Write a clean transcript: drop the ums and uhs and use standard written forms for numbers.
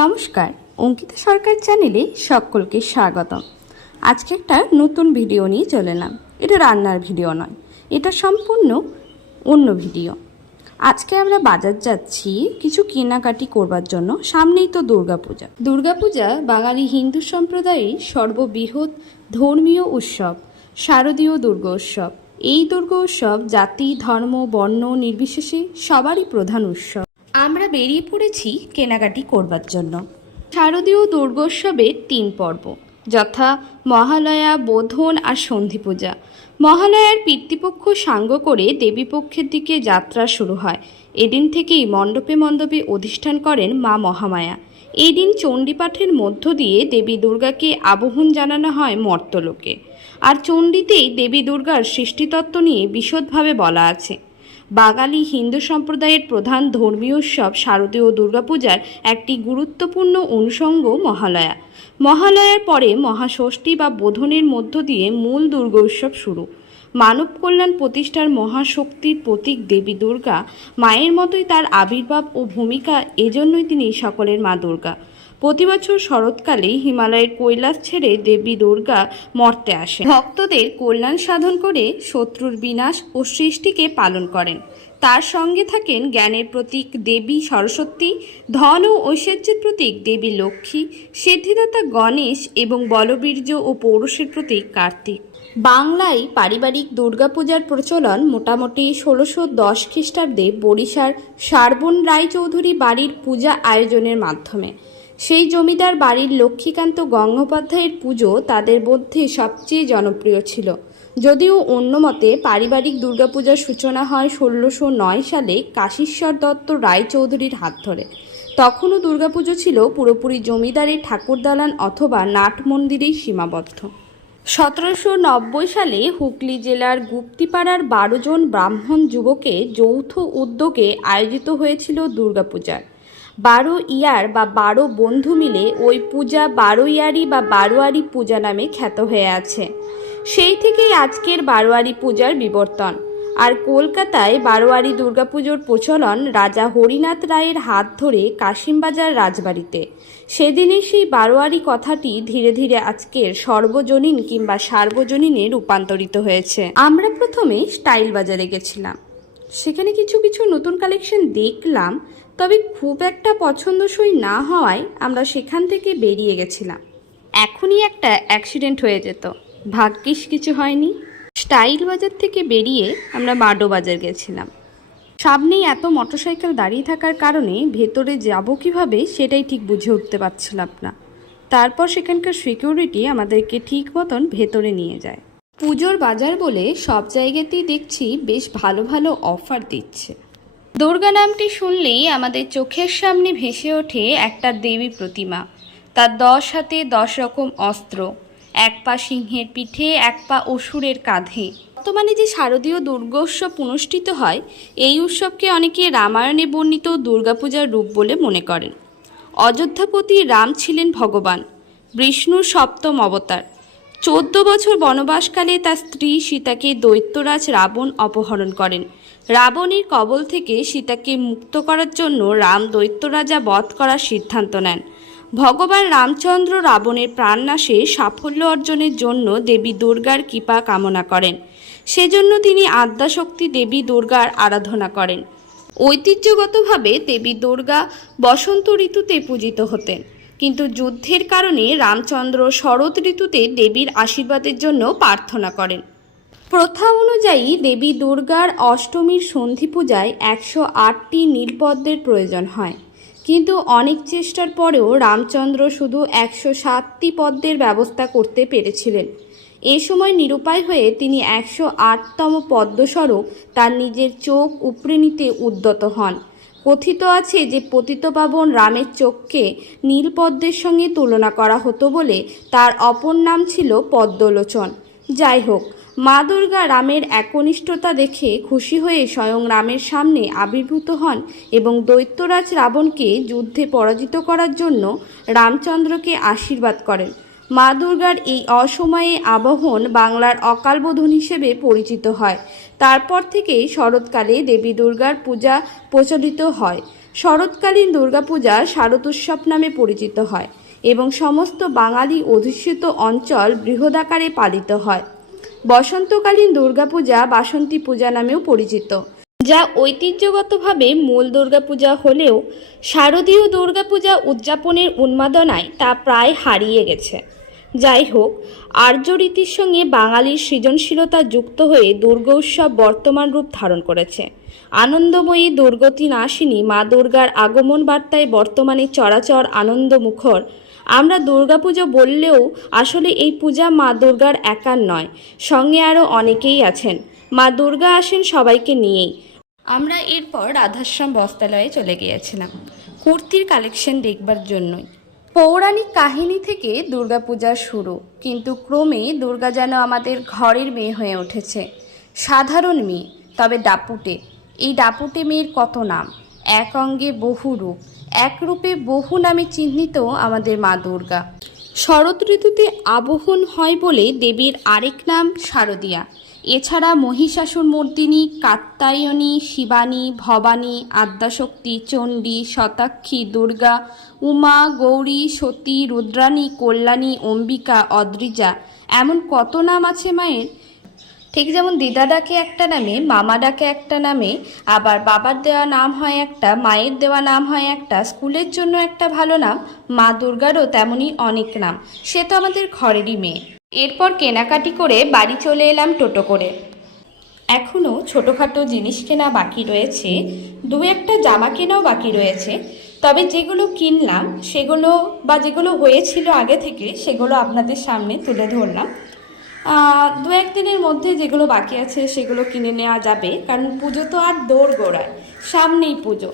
নমস্কার, অঙ্কিতা সরকার চ্যানেলে সকলকে স্বাগতম। আজকে একটা নতুন ভিডিও নিয়ে চলে এলাম। এটা রান্নার ভিডিও নয়, এটা সম্পূর্ণ অন্য ভিডিও। আজকে আমরা বাজার যাচ্ছি কিছু কেনাকাটি করবার জন্য। সামনেই তো দুর্গাপূজা। দুর্গাপূজা বাঙালি হিন্দু সম্প্রদায়ের সর্ববৃহৎ ধর্মীয় উৎসব, শারদীয় দুর্গোৎসব। এই দুর্গোৎসব জাতি, ধর্ম, বর্ণ নির্বিশেষে সবারই প্রধান উৎসব। আমরা বেরিয়ে পড়েছি কেনাকাটি করবার জন্য। শারদীয় দুর্গোৎসবের 3 পর্ব, যথা মহালয়া, বোধন আর সন্ধি পূজা। মহালয়ার পিতৃপক্ষ সাঙ্গ করে দেবীপক্ষের দিকে যাত্রা শুরু হয়। এদিন থেকেই মণ্ডপে মণ্ডপে অধিষ্ঠান করেন মা মহামায়া। এই দিন চণ্ডীপাঠের মধ্য দিয়ে দেবী দুর্গাকে আবাহন জানানো হয় মর্তলোকে। আর চণ্ডীতেই দেবী দুর্গার সৃষ্টিতত্ত্ব নিয়ে বিশদভাবে বলা আছে। বাঙালি হিন্দু সম্প্রদায়ের প্রধান ধর্মীয় উৎসব শারদীয় দুর্গাপূজার একটি গুরুত্বপূর্ণ অনুষঙ্গ মহালয়া। মহালয়ার পরে মহাষষ্ঠী বা বোধনের মধ্য দিয়ে মূল দুর্গোৎসব শুরু। মানব কল্যাণ প্রতিষ্ঠার মহাশক্তির প্রতীক দেবী দুর্গা মায়ের মতোই তার আবির্ভাব ও ভূমিকা, এজন্যই তিনি সকলের মা দুর্গা। প্রতিবছর শরৎকালে হিমালয়ের কৈলাস ছেড়ে দেবী দুর্গা মর্তে আসেন। ভক্তদের কল্যাণ সাধন করে শত্রুর বিনাশ ও সৃষ্টিকে পালন করেন। তার সঙ্গে থাকেন জ্ঞানের প্রতীক দেবী সরস্বতী, ধন ও ঐশ্বর্যের প্রতীক দেবী লক্ষ্মী, সিদ্ধিদাতা গণেশ এবং বলবীর্য ও পৌরুষের প্রতীক কার্তিক। বাংলায় পারিবারিক দুর্গাপূজার প্রচলন মোটামুটি 1610 খ্রিস্টাব্দে বরিশার শারবন রায়চৌধুরী বাড়ির পূজা আয়োজনের মাধ্যমে। সেই জমিদার বাড়ির লক্ষ্মীকান্ত গঙ্গোপাধ্যায়ের পুজো তাদের মধ্যে সবচেয়ে জনপ্রিয় ছিল। যদিও অন্য মতে পারিবারিক দুর্গাপূজার সূচনা হয় 1609 সালে কাশীশ্বর দত্ত রায়চৌধুরীর হাত ধরে। তখনও দুর্গাপুজো ছিল পুরোপুরি জমিদারের ঠাকুরদালান অথবা নাট মন্দিরেই সীমাবদ্ধ। 1790 সালে হুগলি জেলার গুপ্তিপাড়ার 12 জন ব্রাহ্মণ যুবকের যৌথ উদ্যোগে আয়োজিত হয়েছিল দুর্গাপূজার। 12 ইয়ার বা 12 বন্ধু মিলে ওই পূজা 12 ইয়ারি বা বারোয়ারি পূজা নামে খ্যাত হয়ে আছে। সেই থেকেই আজকের বারোয়ারি পূজার বিবর্তন। আর কলকাতায় বারোয়ারি দুর্গাপুজোর প্রচলন রাজা হরিনাথ রায়ের হাত ধরে কাশিমবাজার রাজবাড়িতে। সেদিনই সেই বারোয়ারি কথাটি ধীরে ধীরে আজকের সর্বজনীন কিংবা সার্বজনীনে রূপান্তরিত হয়েছে। আমরা প্রথমে স্টাইল বাজারে গেছিলাম। সেখানে কিছু কিছু নতুন কালেকশন দেখলাম, তবে খুব একটা পছন্দসই না হওয়ায় আমরা সেখান থেকে বেরিয়ে গেছিলাম। এখনই একটা অ্যাক্সিডেন্ট হয়ে যেত, ভাগ্যিস কিছু হয়নি। স্টাইল বাজার থেকে বেরিয়ে আমরা মাডো বাজার গেছিলাম। সামনেই এত মোটরসাইকেল দাঁড়িয়ে থাকার কারণে ভেতরে যাব কীভাবে সেটাই ঠিক বুঝে উঠতে পারছিলাম না। তারপর সেখানকার সিকিউরিটি আমাদেরকে ঠিক মতন ভেতরে নিয়ে যায়। পুজোর বাজার বলে সব জায়গাতেই দেখছি বেশ ভালো ভালো অফার দিচ্ছে। দুর্গা নামটি শুনলেই আমাদের চোখের সামনে ভেসে ওঠে একটা দেবী প্রতিমা, তার 10 হাতে 10 রকম অস্ত্র, এক পা সিংহের পিঠে, এক পা অসুরের কাঁধে। বর্তমানে যে শারদীয় দুর্গোৎসব অনুষ্ঠিত হয়, এই উৎসবকে অনেকে রামায়ণে বর্ণিত দুর্গাপূজার রূপ বলে মনে করেন। অযোধ্যাপতি রাম ছিলেন ভগবান বিষ্ণুর 7ম অবতার। 14 বছর বনবাসকালে তার স্ত্রী সীতাকে দৈত্যরাজ রাবণ অপহরণ করেন। রাবণের কবল থেকে সীতাকে মুক্ত করার জন্য রাম দৈত্যরাজা বধ করার সিদ্ধান্ত নেন। ভগবান রামচন্দ্র রাবণের প্রাণনাশে সাফল্য অর্জনের জন্য দেবী দুর্গার কৃপা কামনা করেন। সেজন্য তিনি আদ্যাশক্তি দেবী দুর্গার আরাধনা করেন। ঐতিহ্যগতভাবে দেবী দুর্গা বসন্ত ঋতুতে পূজিত হতেন, কিন্তু যুদ্ধের কারণে রামচন্দ্র শরৎ ঋতুতে দেবীর আশীর্বাদের জন্য প্রার্থনা করেন। প্রথা অনুযায়ী দেবী দুর্গার অষ্টমীর সন্ধি পূজায় 108টি নীলপদ্মের প্রয়োজন হয়, কিন্তু অনেক চেষ্টার পরেও রামচন্দ্র শুধু 107টি পদ্মের ব্যবস্থা করতে পেরেছিলেন। এ সময় নিরুপায় হয়ে তিনি 108তম পদ্মস্বরূপ তার নিজের চোখ উপড়ে নিতে উদ্যত হন। কথিত আছে যে পতিতপাবন রামের চোখকে নীলপদ্মের সঙ্গে তুলনা করা হতো বলে তার অপর নাম ছিল পদ্মলোচন। যাই হোক, মা দুর্গা রামের একনিষ্ঠতা দেখে খুশি হয়ে স্বয়ং রামের সামনে আবির্ভূত হন এবং দৈত্যরাজ রাবণকে যুদ্ধে পরাজিত করার জন্য রামচন্দ্রকে আশীর্বাদ করেন। মা দুর্গার এই অসময়ে আবাহন বাংলার অকালবোধন হিসেবে পরিচিত হয়। তারপর থেকেই শরৎকালে দেবী দুর্গার পূজা প্রচলিত হয়। শরৎকালীন দুর্গাপূজা শারদোৎসব নামে পরিচিত হয় এবং সমস্ত বাঙালি অধ্যুষিত অঞ্চল বৃহদাকারে পালিত হয়। বসন্তকালীন দুর্গাপূজা বাসন্তী পূজা নামেও পরিচিত, যা ঐতিহ্যগতভাবে মূল দুর্গাপূজা হলেও শারদীয় দুর্গাপূজা উদযাপনের উন্মাদনায় তা প্রায় হারিয়ে গেছে। যাই হোক, আর্য রীতির সঙ্গে বাঙালির সৃজনশীলতা যুক্ত হয়ে দুর্গোৎসব বর্তমান রূপ ধারণ করেছে। আনন্দময়ী দুর্গতি নাশিনী মা দুর্গার আগমন বার্তায় বর্তমানে চরাচর আনন্দমুখর। আমরা দুর্গাপুজো বললেও আসলে এই পূজা মা দুর্গার একার নয়, সঙ্গে আরও অনেকেই আছেন। মা দুর্গা আসেন সবাইকে নিয়েই। আমরা এরপর রাধাশ্যাম বস্ত্রালয়ে চলে গিয়েছিলাম কুর্তির কালেকশন দেখবার জন্যই। পৌরাণিক কাহিনী থেকে দুর্গাপূজার শুরু, কিন্তু ক্রমে দুর্গা যেন আমাদের ঘরের মেয়ে হয়ে উঠেছে। সাধারণ মেয়ে, তবে দাপুটে। এই দাপুটে মেয়ের কত নাম, এক অঙ্গে বহু রূপ, এক রূপে বহু নামে চিহ্নিত আমাদের মা দুর্গা। শরৎ ঋতুতে আবহন হয় বলে দেবীর আরেক নাম শারদীয়া। এছাড়া মহিষাসুর মর্দিনী, কাত্যায়নী, শিবানী, ভবানী, আদ্যাশক্তি, চণ্ডী, শতাক্ষী, দুর্গা, উমা, গৌরী, সতী, রুদ্রাণী, কল্যাণী, অম্বিকা, অদ্রিজা, এমন কত নাম আছে মায়ের। ঠিক যেমন দিদা ডাকে একটা নামে, মামা ডাকে একটা নামে, আবার বাবার দেওয়া নাম হয় একটা, মায়ের দেওয়া নাম হয় একটা, স্কুলের জন্য একটা ভালো নাম। মা দুর্গারও তেমনই অনেক নাম। সে তো আমাদের ঘরেরই মেয়ে। এরপর কেনাকাটি করে বাড়ি চলে এলাম টোটো করে। এখনও ছোটোখাটো জিনিস কেনা বাকি রয়েছে, দু একটা জামা কেনাও বাকি রয়েছে। তবে যেগুলো কিনলাম সেগুলো বা যেগুলো হয়েছিল আগে থেকে সেগুলো আপনাদের সামনে তুলে ধরলাম। দু একদিনের মধ্যে যেগুলো বাকি আছে সেগুলো কিনে নেওয়া যাবে, কারণ পুজো তো আর দৌড় গোড়ায়, সামনেই পুজো।